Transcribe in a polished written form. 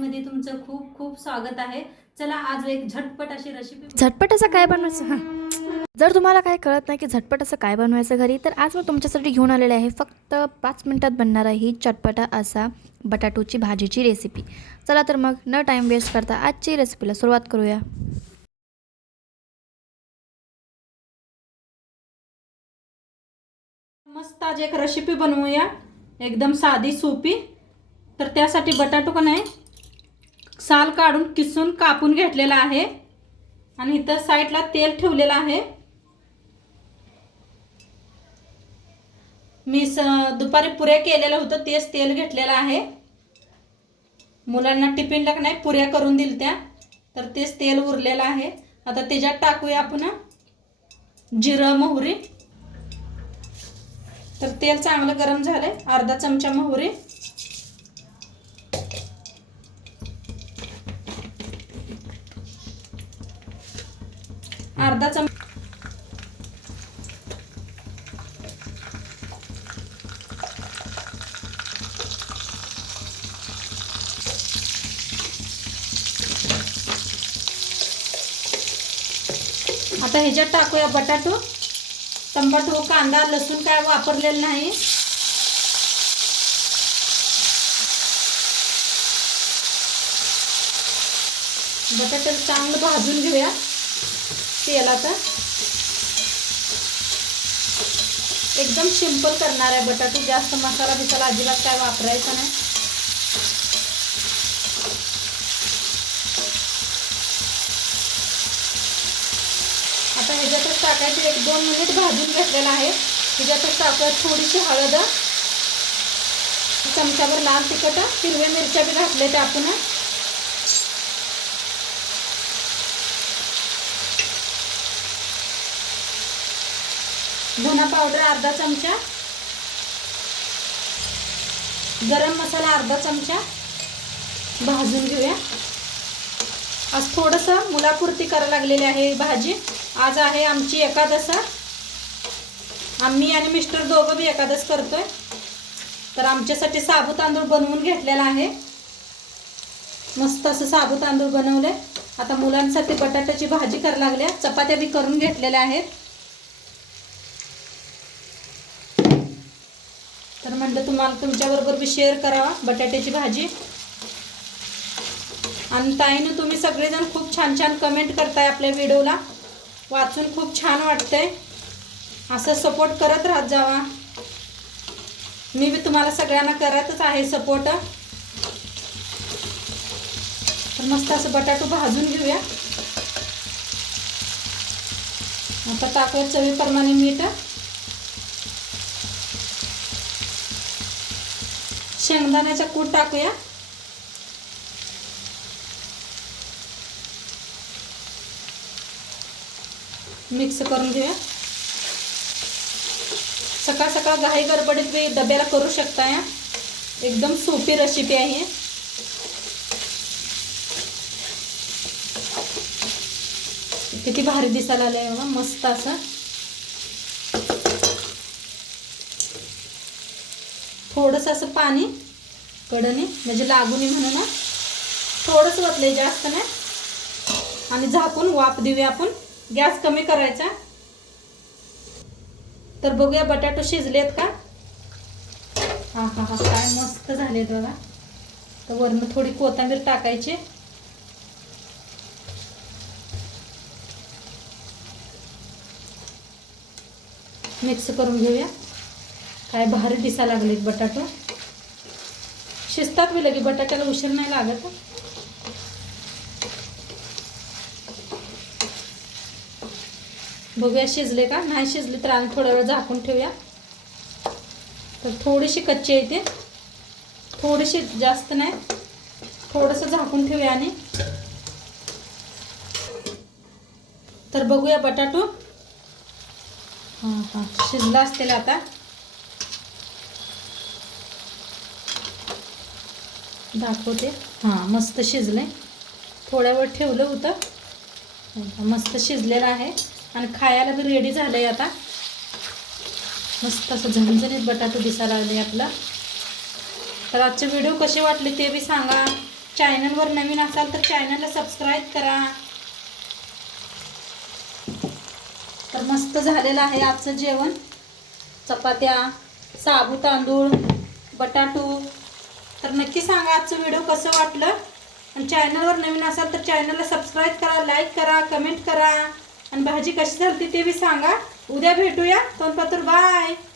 मध्ये तुमचं खूप खूप स्वागत आहे। चला आज एक झटपट अशी रेसिपी झटपट असं काय बनवायचं जर तुम्हाला काय कळत नाही की झटपट असं काय बनवायचं घरी तर आज मी तुमच्यासाठी घेऊन आलेले आहे फक्त 5 मिनिटात बनणारा ही चटपटा असा बटाटोची भाजीची रेसिपी। चला तर मग न टाइम वेस्ट करता आजची रेसिपीला सुरुवात करूया। मस्त आज एक रेसिपी बनवूया एकदम साधी सोपी। तर त्यासाठी बटाटो का नाही साल काढून किसून कापून घेतलेला आहे आणि इथं साईडला तेल ठेवलेलं आहे। मी दुपारी पुऱ्या केलेलं होतं तेच तेल घेतलेलं आहे। मुलांना टिफिनला का नाही पुऱ्या करून दिलत्या तर तेच तेल उरलेलं आहे। आता त्याच्यात टाकूया आपण जिरं मोहरी। तर तेल चांगलं गरम झालंय, अर्धा चमचा मोहरी, अर्धा चमचा आता ह्याच्यात टाकूया बटाटो, टमाटो, कांदा, लसूण काय वापरलेलं नाही। बटाटे चांगलं भाजून घेऊया तेलात। एकदम सिंपल करणार आहे बटाटो, जास्त मसाला बिसाला अजिबात काय वापरायचा नाही। आता ह्याच्यातच टाकायचे 1-2 मिनिट भाजून घेतलेला आहे। ह्याच्यातच टाकूया थोडीशी हळद, चमचाभर लाल तिखट, हिरव्या मिरच्या बी घातले ते आपण। धना पावडर अर्धा चमचा, गरम मसाला अर्धा चमचा भाजून घेऊया। आज थोडंसं मुलापुरती करायला लागलेली आहे भाजी। आज आहे आमची एकादश, आम्ही आणि मिस्टर दोघं बी एकादश करतोय। तर आमच्यासाठी साबू तांदूळ बनवून घेतलेला आहे। मस्त असं साबू तांदूळ बनवले। आता मुलांसाठी बटाट्याची भाजी करायला लागल्या, चपात्या बी करून घेतलेल्या आहेत। तर म्हणलं तुम्हाला तुमच्याबरोबर बी शेअर करावा बटाट्याची भाजी। आणि ताईनं तुम्ही सगळेजण खूप छान छान कमेंट करताय आपल्या व्हिडिओला, वाचून खूप छान वाटतंय। असं सपोर्ट करत राहत जावा, मी बी तुम्हाला सगळ्यांना करतच आहे सपोर्ट। तर मस्त असं बटाटो भाजून घेऊया। आता टाकूया चवीप्रमाणे मीठ, शेंगदाण्याचा कूट टाकूया, मिक्स करून घेऊया। सकाळ सकाळ घाई गडबडीत बी डब्याला करू शकता या, एकदम सोपी रेसिपी आहे। किती भारी दिसायला आलंय बघा, मस्त असं। थोडंसं असं पाणी कडने म्हणजे लागू नये म्हणून थोडंसं वतलंय, जास्त नाही। आणि झाकून वाफ देऊया आपण, गॅस कमी करायचा। तर बघूया बटाटे शिजलेत का। हा हा हा, काय मस्त झालेत बघा। तर वरून थोडी कोथिंबीर टाकायची, मिक्स करून घेऊया। काय भारी दिसायला लागलेत बटाटे, शिजतात बी लगे, बटाट्याला उशीर नाही लागत। बघूया शिजले का, नाही शिजले तर आणि थोडा वेळ झाकून ठेवूया। तर थोडीशी कच्ची आहे ते, थोडीशी, जास्त नाही, थोडंसं झाकून ठेवूया। आणि तर बघूया बटाटो, हां हां शिजला असतील आता। दाखवते, हां मस्त शिजले, थोड्या वेळ ठेवलं होतं, मस्त शिजलेलं आहे आणि खायला बी रेडी झालंय आता। मस्त असं झणझणीत बटाटो दिसायला लागले आपला। तर आजचे व्हिडिओ कसे वाटले ते बी सांगा। चॅनलवर नवीन असाल तर चॅनलला सबस्क्राईब करा. तर मस्त झालेलं आहे आजचं जेवण. चपात्या, साबू तांदूळ, बटाटू. तर नक्की सांगा आजचं व्हिडिओ कसं वाटलं. आणि चॅनलवर नवीन असाल तर चॅनलला सबस्क्राईब करा, लाईक करा, कमेंट करा. आणि भाजी कशी झाली ते बी सांगा. उद्या भेटूया. तोपर्यंत बाय.